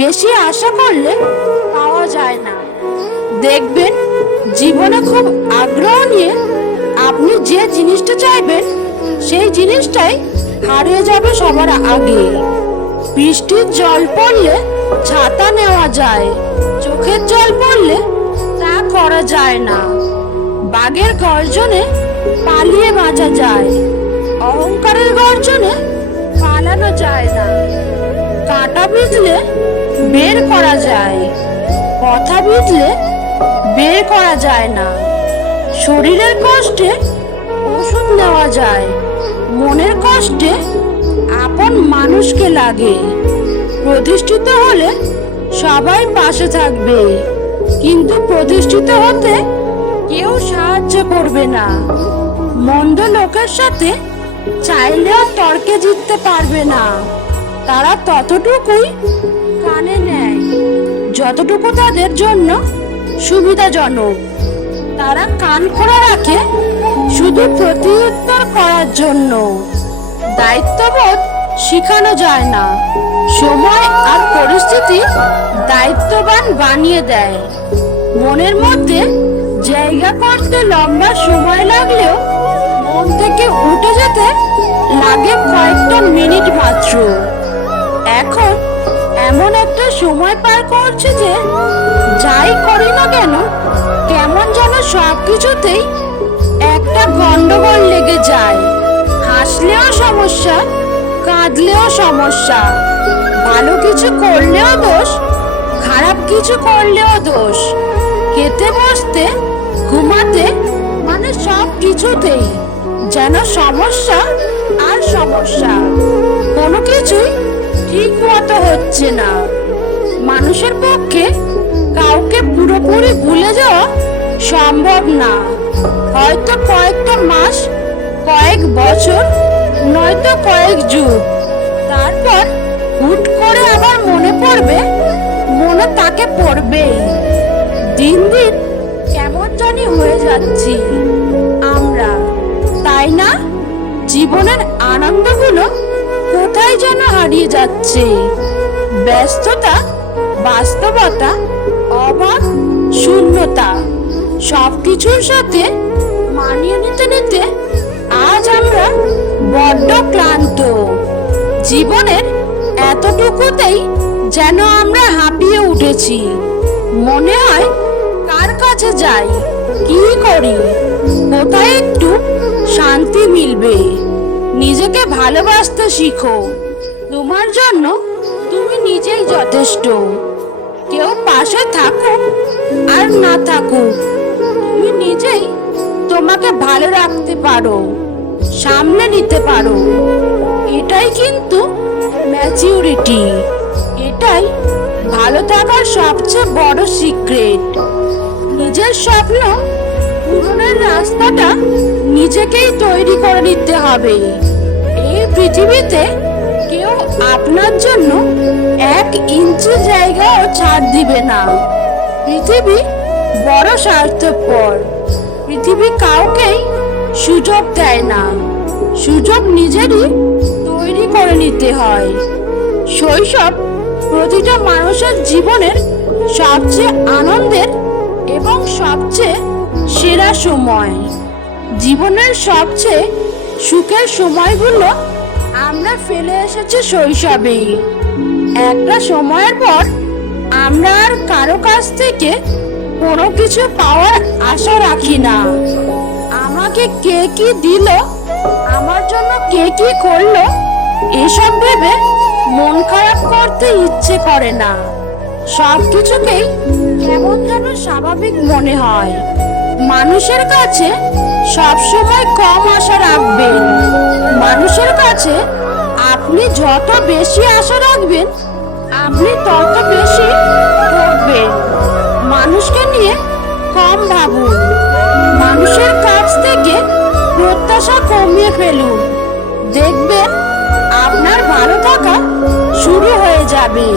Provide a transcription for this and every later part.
বেশি আশা করলে পাওয়া যায় না। দেখবেন, জীবনে খুব আগ্রহ নিয়ে আপনি যে জিনিসটা চাইবেন, সেই জিনিসটাই হারিয়ে যাবে সবার আগে। বৃষ্টির জল পড়লে ছাতা নেওয়া যায়, চোখের জল পড়লে তা করা যায় না। বাঘের গর্জনে পালিয়ে বাঁচা যায়, অহংকারের গর্জনে পালানো যায় না। কাঁটা বিঁধলে বের করা যায়। কথা বুঝলে বের করা যায় না। শরীরের কষ্টে ওষুধ নেওয়া যায়। মনের কষ্টে আপন মানুষকে লাগে। প্রতিষ্ঠিত হলে সবাই পাশে থাকবে। কিন্তু প্রতিষ্ঠিত হতে কেউ সাহায্য করবে না। মন্দ লোকের সাথে চাইলেও তর্কে জিততে পারবে না। তারা ততটুকুই কানে নেয়। যতটুকু তাদের জন্য সুবিধাজনক, তারা কান খোলা রাখে শুধু প্রতিউত্তর করার জন্য। দায়িত্ববোধ শেখানো যায় না। সময় আর পরিস্থিতি দায়িত্ববান বানিয়ে দেয়। মনের মধ্যে জায়গা করতে লম্বা সময় লাগলেও মন থেকে উঠে যেতে লাগে কয়েকটা মিনিট মাত্র। এখন এমন একটা সময় পার করছে যে যাই করি না কেন, কেমন যেন সব কিছুতেই একটা গন্ডগোল লেগে যায়। হাসলেও সমস্যা, কাঁদলেও সমস্যা। ভালো কিছু করলেও দোষ, খারাপ কিছু করলেও দোষ। খেতে বসতে, ঘুমাতে মানে সব কিছুতেই যেন সমস্যা আর সমস্যা। কোনো কিছুই ঠিক মতো হচ্ছে না। মানুষের পক্ষে কাউকে পুরোপুরি ভুলে যাওয়া সম্ভব না। হয়তো কয়েকটা মাস, কয়েক বছর, নয়তো কয়েক যুগ। তারপর হুট করে আবার মনে পড়বে, মনে তাকে পড়বেই দিন দিন কেমন জানি হয়ে যাচ্ছি আমরা। তাই না? জীবনের আনন্দগুলো কোথায় যেন হারিয়ে যাচ্ছে? ব্যস্ততা, বাস্তবতা অভাব শূন্যতা, সবকিছুর সাথে মানিয়ে নিতে নিতে আজ আমরা বড্ড ক্লান্ত। জীবনের এতটুকুতেই যেন আমরা হাঁপিয়ে উঠেছি। মনে হয় কার কাছে যাই, কি করি? কোথায় একটু শান্তি মিলবে? নিজেকে ভালোবাসতে শিখো। তোমার জন্য তুমি নিজেই যথেষ্ট। কেউ পাশে থাকুক আর না থাকুক, তুমি নিজেই তোমাকে ভালো রাখতে পারো সামনে নিতে পারো। এটাই কিন্তু ম্যাচিউরিটি এটাই ভালো থাকার সবচেয়ে বড় সিক্রেট নিজের স্বপ্ন পূরণের রাস্তাটা নিজেকেই তৈরি করে নিতে হবে। এই পৃথিবীতে কেউ আপনার জন্য এক ইঞ্চি জায়গাও ছাড় দিবে না। পৃথিবী বড় স্বার্থপর। পৃথিবী কাউকেই সুযোগ দেয় না। সুযোগ নিজেরই তৈরি করে নিতে হয়। শৈশব প্রতিটা মানুষের জীবনের সবচেয়ে আনন্দের এবং সবচেয়ে সেরা সময়। জীবনের সবচেয়ে সুখের সময়গুলো আমরা ফেলে এসেছি শৈশবেই একটা সময়ের পর আমরা আর কারও কাছ থেকে কোনো কিছু পাওয়ার আশা রাখি না। আমাকে কে কি দিল, আমার জন্য কে কি করল, এসব ভেবে মন খারাপ করতে ইচ্ছে করে না। সব কিছুকেই কেমন যেন স্বাভাবিক মনে হয়। মানুষের কাছে সবসময় কম আশা রাখবেন। মানুষের কাছে আপনি যত বেশি আশা রাখবেন, আপনি তত বেশি করবেন। মানুষকে নিয়ে কম ভাবুন। মানুষের কাছ থেকে প্রত্যাশা কমিয়ে ফেলুন। দেখবেন আপনার ভালো থাকা শুরু হয়ে যাবে।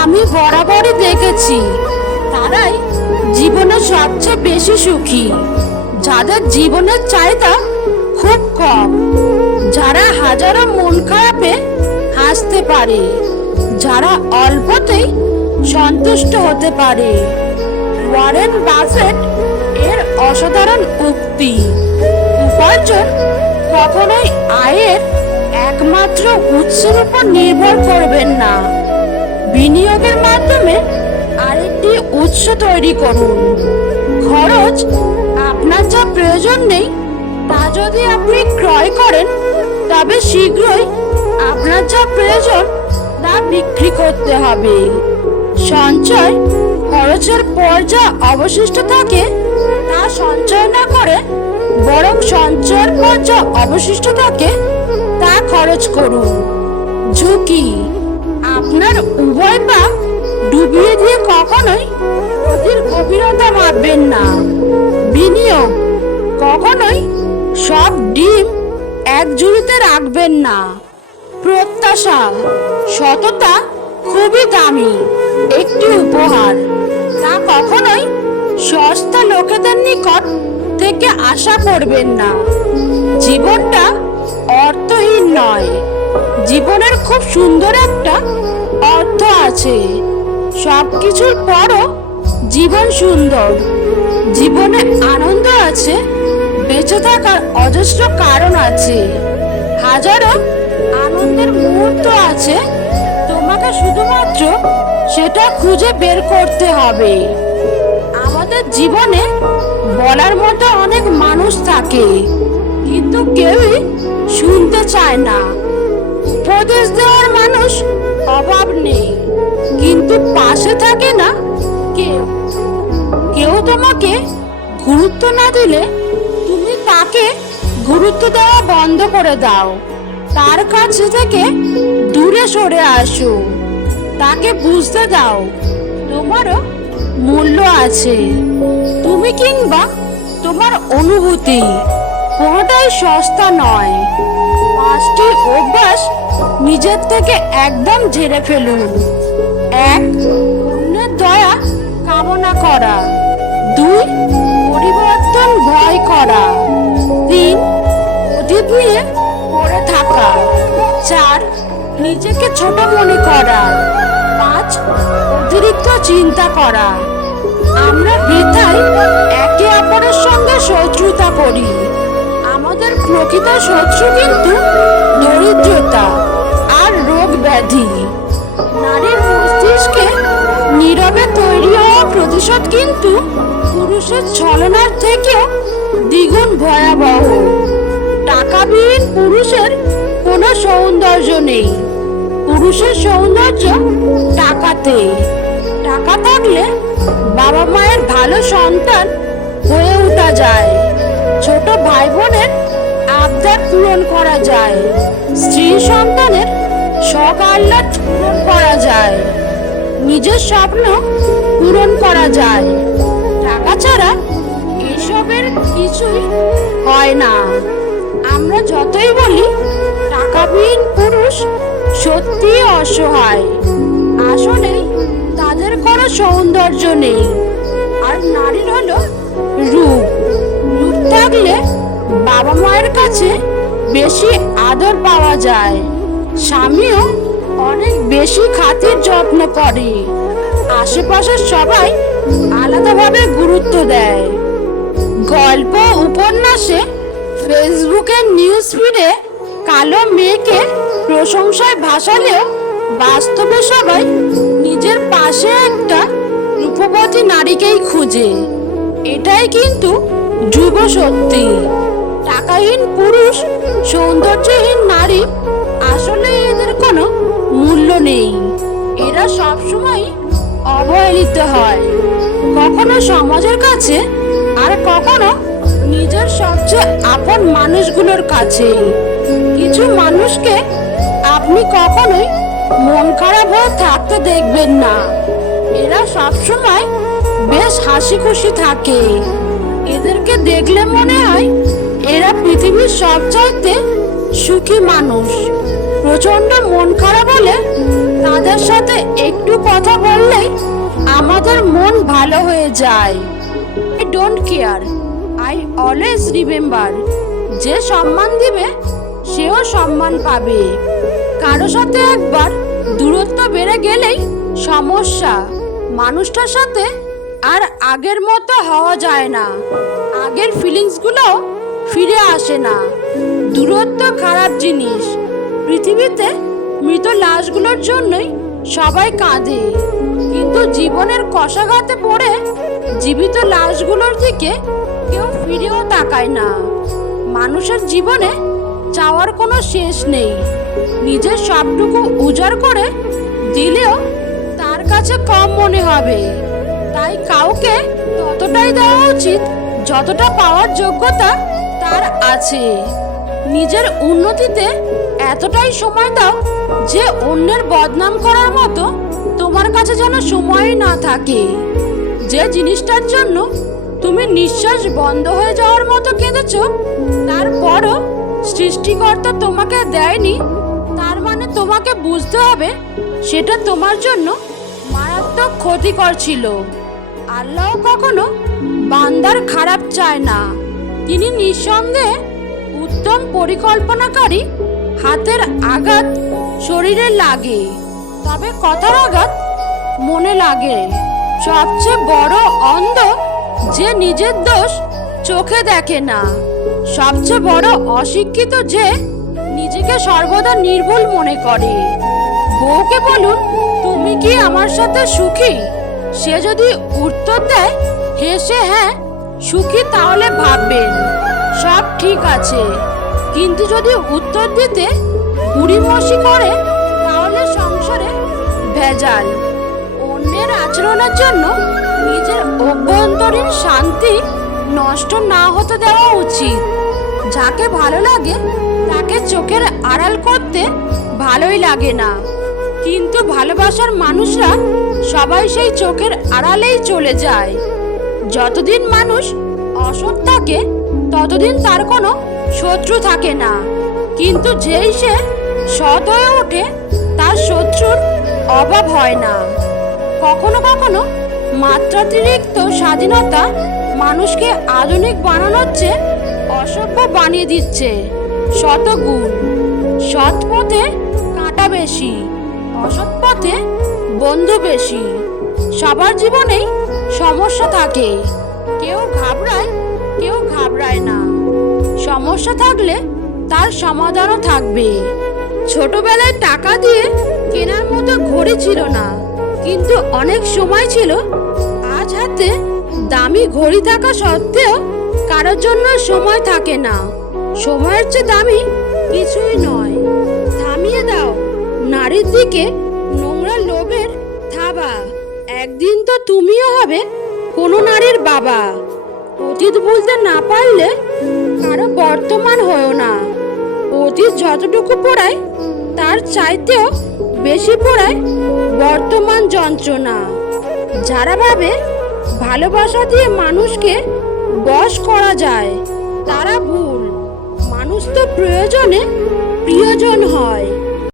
আমি বরাবরই দেখেছি। তারাই জীবনে সবচেয়ে বেশি সুখী। যাদের জীবনের চাহিদা খুব কম, যারা হাজারো মন খারাপে হাসতে পারে, যারা অল্পতেই সন্তুষ্ট হতে পারে। ওয়ারেন বাফেট এর অসাধারণ উক্তি। উপার্জন কখনোই আয়ের একমাত্র উৎসের উপর নির্ভর করবেন না। বিনিয়োগের মাধ্যমে আরেকটি উৎস তৈরি করুন। খরচ আপনার যা প্রয়োজন নেই, তা যদি আপনি ক্রয় করেন, তবে শীঘ্রই আপনার যা প্রয়োজন, তা বিক্রি করতে হবে। সঞ্চয় খরচের পর যা অবশিষ্ট থাকে, তা সঞ্চয় না করে বরং সঞ্চয়ের পর যা অবশিষ্ট থাকে, তা খরচ করুন। ঝুঁকি আপনার উভয় পা ডুবিয়ে দিয়ে কখনোই নদীর গভীরতা মাপবেন না। বিনিয়োগ, কখনোই সব ডিম এক ঝুড়িতে রাখবেন না। প্রত্যাশা, সততা খুবই দামি, একটি উপহার। তা কখনোই সস্তা লোকেদের নিকট থেকে আশা করবেন না। জীবনটা অর্থহীন নয়, জীবনের খুব সুন্দর একটা অর্থ আছে। সব কিছুর পরও জীবন সুন্দর। জীবনে আনন্দ আছে, বেঁচে থাকার অজস্র কারণ আছে। হাজারো আনন্দের মুহূর্ত আছে, তোমাকে শুধুমাত্র সেটা খুঁজে বের করতে হবে। আমাদের জীবনে বলার মতো অনেক মানুষ থাকে, কিন্তু কেউই শুনতে চায় না। উপদেশ দেওয়ার মানুষ পাশে থাকে না কেউ তোমাকে গুরুত্ব না দিলে তুমি তাকে গুরুত্ব দেওয়া বন্ধ করে দাও। তার কাছ থেকে দূরে সরে আসো। তাকে বুঝতে দাও, তোমারও মূল্য আছে। তুমি কিংবা তোমার অনুভূতি কোনোটাই সস্তা নয়। পাঁচটি অভ্যাস নিজের থেকে একদম ঝেড়ে ফেলুন। এক দয়া কামনা করা। দুই, পরিবর্তন ভয় করা। তিন অতীত নিয়ে পড়ে থাকা। চার, নিজেকে ছোট মনে করা। পাঁচ, অতিরিক্ত চিন্তা করা। আমরা বৃথায় একে অপরের সঙ্গে শত্রুতা করি। আমাদের প্রকৃত শত্রু কিন্তু দরিদ্রতা আর রোগ ব্যাধি। নারীর মস্তিষ্কে নীরবে তৈরি হওয়া প্রতিশোধ কিন্তু পুরুষের ছলনার থেকেও দ্বিগুণ ভয়াবহ। টাকাবিহীন পুরুষের কোনো সৌন্দর্য নেই। পুরুষের সৌন্দর্য টাকাতে টাকা থাকলে বাবা মায়ের ভালো সন্তান হয়ে ওঠা যায়। ছোট ভাই বোনের আবদার পূরণ করা যায়। স্ত্রী সন্তানের শখ আহ্লাদ পূরণ করা যায়। নিজের স্বপ্ন পূরণ করা যায়। টাকা ছাড়া এসবের কিছুই হয় না। আমরা যতই বলি, টাকাবিহীন পুরুষ সত্যিই অসহায়। আসলে তাদের কোনো সৌন্দর্য নেই। আর নারীর হলো রূপ। রূপ থাকলে বাবা মায়ের কাছে বেশি আদর পাওয়া যায়। স্বামীও অনেক বেশি খাতির যত্ন করে। আশেপাশের সবাই আলাদাভাবে গুরুত্ব দেয়। গল্প, উপন্যাসে, ফেসবুকের নিউজ ফিডে কালো মেয়েকে প্রশংসায় ভাসালেও বাস্তবে সবাই নিজের পাশে একটা রূপবতী নারীকেই খুঁজে। এটাই কিন্তু যুব সত্যি টাকাহীন পুরুষ, সৌন্দর্যহীন নারী আসলে এদের কোনো মূল্য নেই। এরা সবসময় অবহেলিত হয়। কখনো সমাজের কাছে আর কখনো নিজের সবচেয়ে আপন মানুষগুলোর কাছে। কিছু মানুষকে আপনি কখনোই মন খারাপ হয়ে থাকতে দেখবেন না। এরা সবসময় বেশ হাসি খুশি থাকে। এদেরকে দেখলে মনে হয় এরা পৃথিবীর সবচাইতে সুখী মানুষ। প্রচণ্ড মন খারাপ হলে তাদের সাথে একটু কথা বললেই আমাদের মন ভালো হয়ে যায়। I don't care I always remember যে সম্মান দিবে, সেও সম্মান পাবে। কারও সাথে একবার দূরত্ব বেড়ে গেলেই সমস্যা। মানুষটার সাথে আর আগের মতো হওয়া যায় না। আগের ফিলিংসগুলো ফিরে আসে না। দূরত্ব খারাপ জিনিস। পৃথিবীতে মৃত লাশগুলোর জন্যই সবাই কাঁদে। কিন্তু জীবনের কষাঘাতে পড়ে জীবিত লাশগুলোর দিকে কেউ ফিরেও তাকায় না। মানুষের জীবনে চাওয়ার কোনো শেষ নেই। নিজের সবটুকু উজাড় করে দিলেও তার কাছে কম মনে হবে। তাই কাউকে ততটাই দেওয়া উচিত যতটা পাওয়ার যোগ্যতা তার আছে। নিজের উন্নতিতে এতটাই সময় দাও যে অন্যের বদনাম করার মতো তোমার কাছে যেন সময় না থাকে। যে জিনিসটার জন্য তুমি নিঃশ্বাস বন্ধ হয়ে যাওয়ার মতো কেঁদেছ তারপরও সৃষ্টিকর্তা তোমাকে দেয়নি, তার মানে তোমাকে বুঝতে হবে সেটা তোমার জন্য মারাত্মক ক্ষতিকর ছিল। আল্লাহ কখনো বান্দার খারাপ চায় না। তিনি নিঃসন্দেহে উত্তম পরিকল্পনাকারী হাতের আঘাত শরীরে লাগে, তবে কথার আঘাত মনে লাগে। সবচেয়ে বড় অন্ধ যে নিজের দোষ চোখে দেখে না, সবচেয়ে বড় অশিক্ষিত যে নিজেকে সর্বদা নির্ভুল মনে করে। বউকে বলুন, তুমি কি আমার সাথে সুখী? সে যদি উত্তর দেয় হেসে হ্যাঁ সুখী তাহলে ভাববেন, সব ঠিক আছে। কিন্তু যদি উত্তর দিতে কুড়ি বুড়িমসি করে, তাহলে সংসারে ভেজাল। অন্যের আচরণের জন্য নিজের অভ্যন্তরীণ শান্তি নষ্ট না হতে দেওয়া উচিত। যাকে ভালো লাগে, তাকে চোখের আড়াল করতে ভালোই লাগে না। কিন্তু ভালোবাসার মানুষরা সবাই সেই চোখের আড়ালেই চলে যায়। যতদিন মানুষ অসৎ থাকে, ততদিন তার কোনো শত্রু থাকে না। কিন্তু যেই সে সৎ হয়ে ওঠে, তার শত্রুর অভাব হয় না। কখনো কখনো মাত্রাতিরিক্ত স্বাধীনতা মানুষকে আধুনিক বানানোর চেয়ে অসভ্য বানিয়ে দিচ্ছে। শতগুণ সৎ পথে কাঁটা বেশি, অসৎ পথে বন্ধু বেশি। সবার জীবনেই সমস্যা থাকে। কেউ ঘাবড়ায় কেউ ঘাবড়ায় না। সমস্যা থাকলে তার সমাধানও থাকবে। ছোটবেলায় টাকা দিয়ে কেনার মতো ঘড়ি ছিল না, কিন্তু অনেক সময় ছিল আজ হাতে দামি ঘড়ি থাকা সত্ত্বেও কারোর জন্য সময় থাকে না। সময়ের চেয়ে দামি কিছুই নয়। থামিয়ে দাও, নারীর দিকে নোংরা লোভের থাবা একদিন তো তুমিও হবে কোনো নারীর বাবা। অতীত বুঝতে না পারলে কারও বর্তমান হয়েও না। অতীত যতটুকু পড়ায়, তার চাইতেও বেশি পড়ায় বর্তমান যন্ত্রণা। যারা ভাবে ভালোবাসা দিয়ে মানুষকে বশ করা যায়, তারা ভুল। মানুষ তো প্রয়োজনে প্রিয়জন হয়।